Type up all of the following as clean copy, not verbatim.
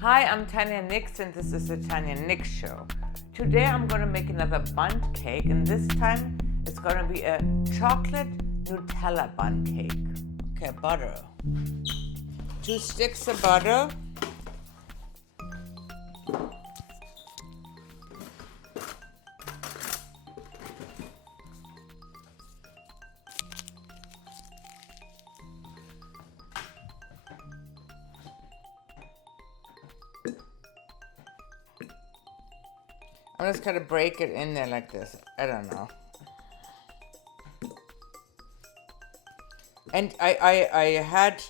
Hi, I'm Tanya Nix and this is the Tanya Nix Show. Today I'm going to make another bundt cake, and this time it's going to be a chocolate Nutella bundt cake. Okay, butter. 2 sticks of butter. I'm just going to break it in there like this. I don't know. And I had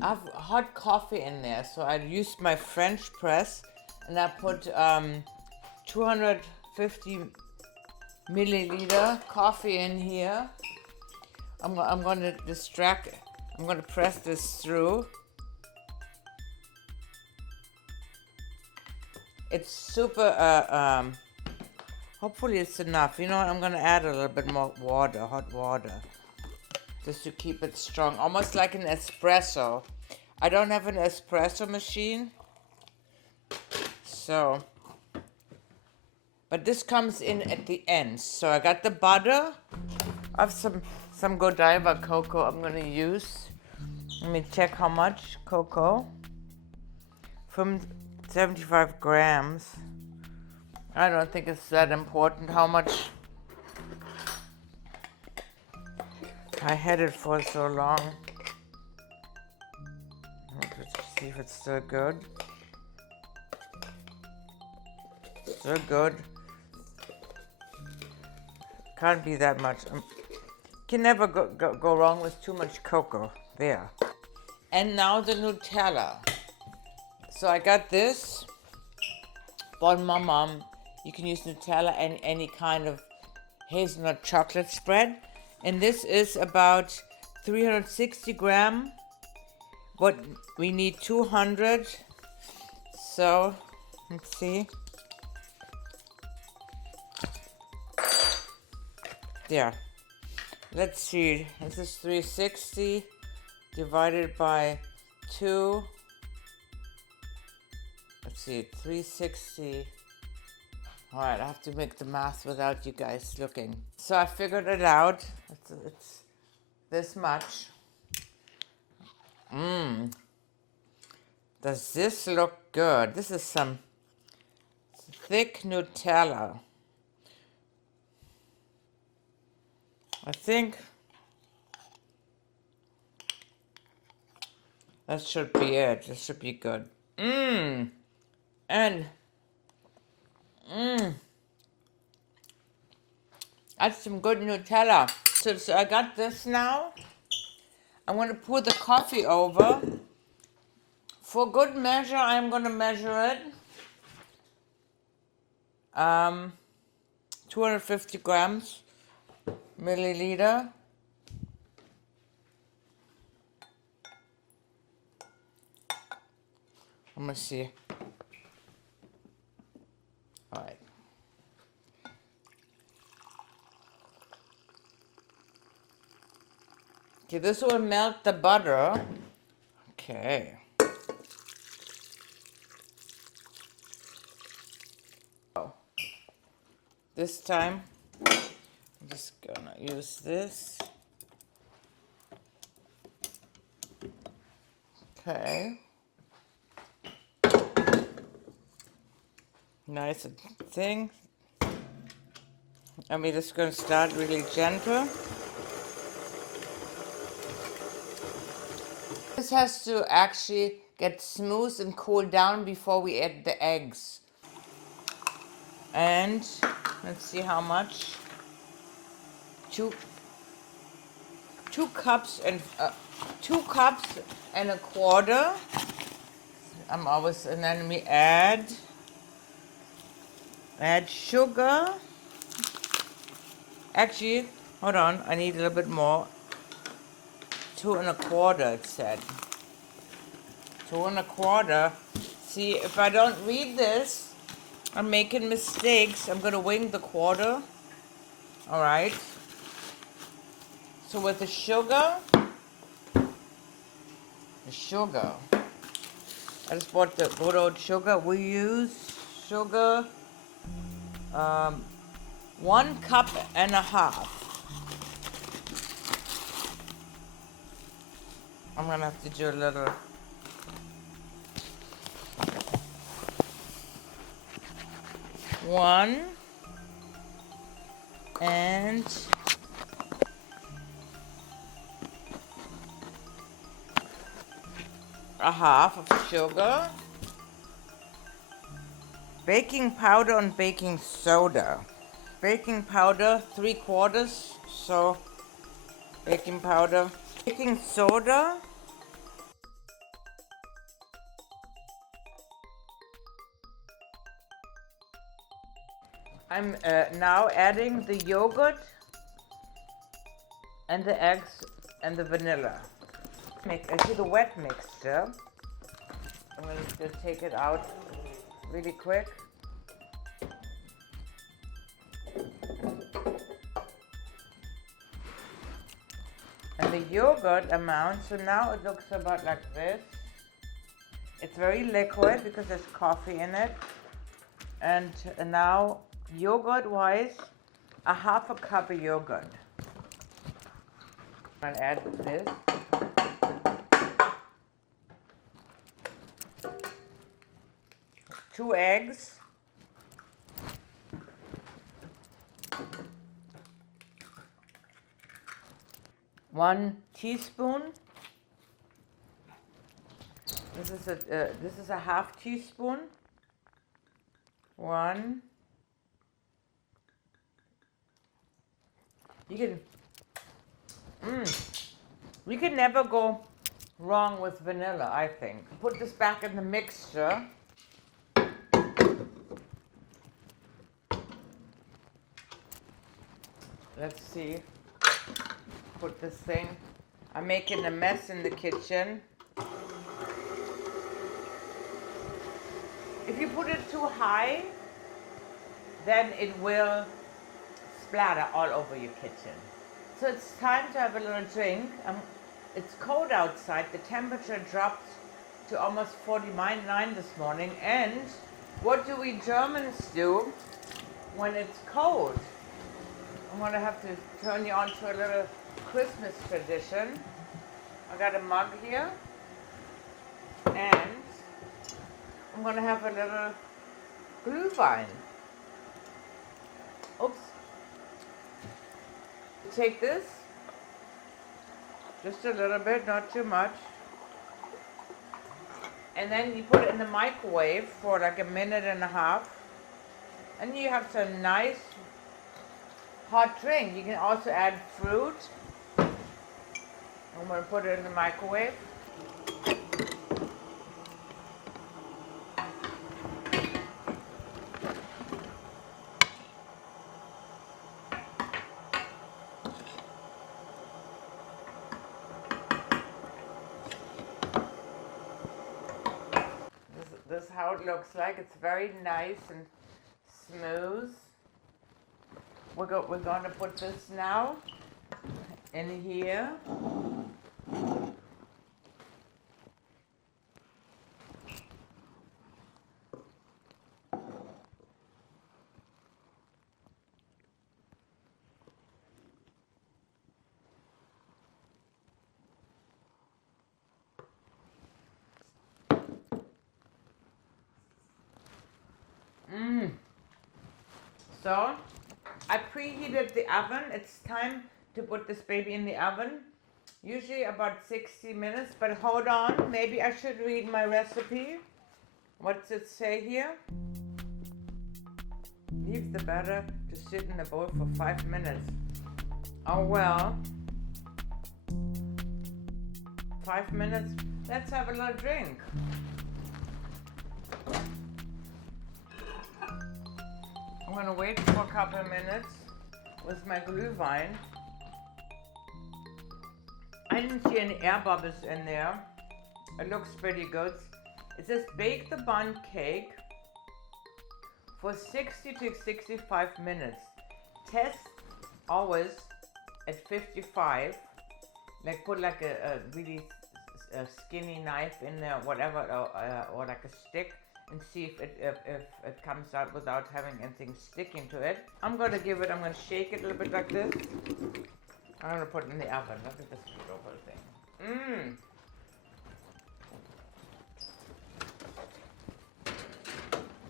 hot coffee in there, so I used my French press and I put 250 milliliter coffee in here. I'm going to I'm going to press this through. It's super, hopefully it's enough. You know what, I'm going to add a little bit more water, hot water, just to keep it strong, almost like an espresso. I don't have an espresso machine, so, but this comes in at the end. So I got the butter. I have some Godiva cocoa I'm going to use. Let me check how much cocoa. From 75 grams. I don't think it's that important how much I had it for so long. Let's see if it's still good. Still good. Can't be that much. Can never go wrong with too much cocoa. There. And now the Nutella. So I got this. Bought my mom. You can use Nutella and any kind of hazelnut chocolate spread. And this is about 360 grams. But we need 200. So, let's see. There. Let's see. This is 360 divided by 2. Let's see, 360. All right, I have to make the math without you guys looking. So I figured it out. It's this much. Does this look good? This is some thick Nutella. I think that should be it. This should be good. And that's some good Nutella. So I got this now. I'm going to pour the coffee over. For good measure, I'm going to measure it. 250 grams, milliliter. Let me see. All right. Okay, this will melt the butter. Okay. This time, I'm just gonna use this. Okay. Nice thing. And we're just going to start really gentle. This has to actually get smooth and cool down before we add the eggs. And let's see how much. Two cups and 2 cups and a quarter. And then we add sugar. Actually, hold on, I need a little bit more. 2 1/4, it said. 2 1/4. See, if I don't read this, I'm making mistakes. I'm gonna wing the quarter. All right. So with the sugar, I just bought the good old sugar. We use sugar 1.5 cups. I'm gonna have to do a little. One and a half of sugar, baking powder and baking soda. Baking powder 3/4, so baking powder, baking soda. I'm now adding the yogurt and the eggs and the vanilla. I do the wet mixture. I'm going to just take it out really quick. And the yogurt amount, so now it looks about like this. It's very liquid because there's coffee in it. And now yogurt wise, a 1/2 cup of yogurt. I'll add this. 2 eggs. 1 teaspoon. This is a 1/2 teaspoon. 1. You can never go wrong with vanilla, I think. Put this back in the mixture. Let's see. Put this thing. I'm making a mess in the kitchen. If you put it too high, then it will splatter all over your kitchen. So it's time to have a little drink. It's cold outside. The temperature dropped to almost 49 this morning. And what do we Germans do when it's cold? I'm going to have to turn you on to a little Christmas tradition. I got a mug here. And I'm going to have a little Glühwein. Oops. Take this, just a little bit, not too much, and then you put it in the microwave for like 1.5 minutes, and you have some nice hot drink. You can also add fruit. I'm going to put it in the microwave. This is how it looks like. It's very nice and smooth. We're going to put this now in here. So, I preheated the oven. It's time to put this baby in the oven. Usually about 60 minutes, but hold on. Maybe I should read my recipe. What's it say here? Leave the batter to sit in the bowl for 5 minutes. Oh well. 5 minutes. Let's have a little drink. I'm going to wait for a couple of minutes with my Glühwein. I didn't see any air bubbles in there. It looks pretty good. It says bake the Bundt cake for 60 to 65 minutes. Test always at 55. Like put like a really a skinny knife in there, whatever, or like a stick, and see if it comes out without having anything sticking to it. I'm gonna shake it a little bit like this. I'm gonna put it in the oven. Look at this beautiful thing.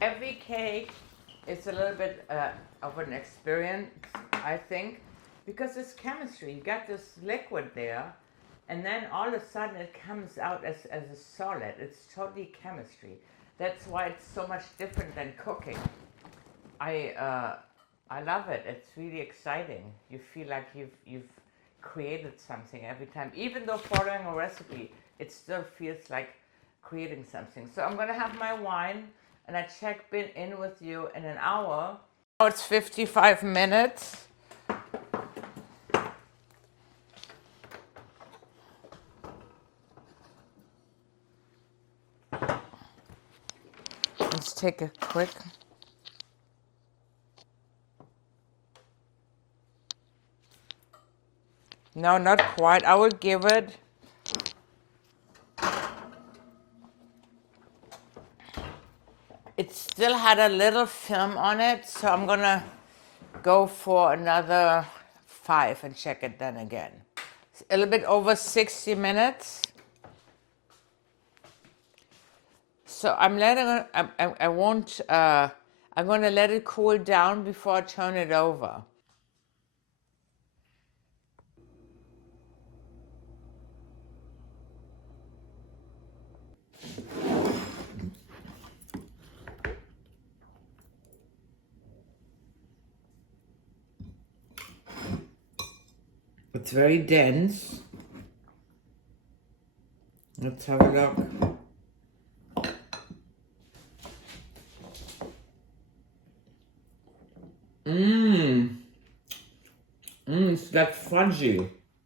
Every cake is a little bit of an experience, I think, because it's chemistry. You got this liquid there, and then all of a sudden it comes out as a solid. It's totally chemistry. That's why it's so much different than cooking. I love it. It's really exciting. You feel like you've created something every time. Even though following a recipe, it still feels like creating something. So I'm gonna have my wine, and I check in with you in an hour. Now it's 55 minutes. Let's take a quick. No, not quite. I will give it. It still had a little film on it, so I'm gonna go for another 5 and check it then again. It's a little bit over 60 minutes. So I'm gonna let it cool down before I turn it over. It's very dense. Let's have a look. It's like fudgy.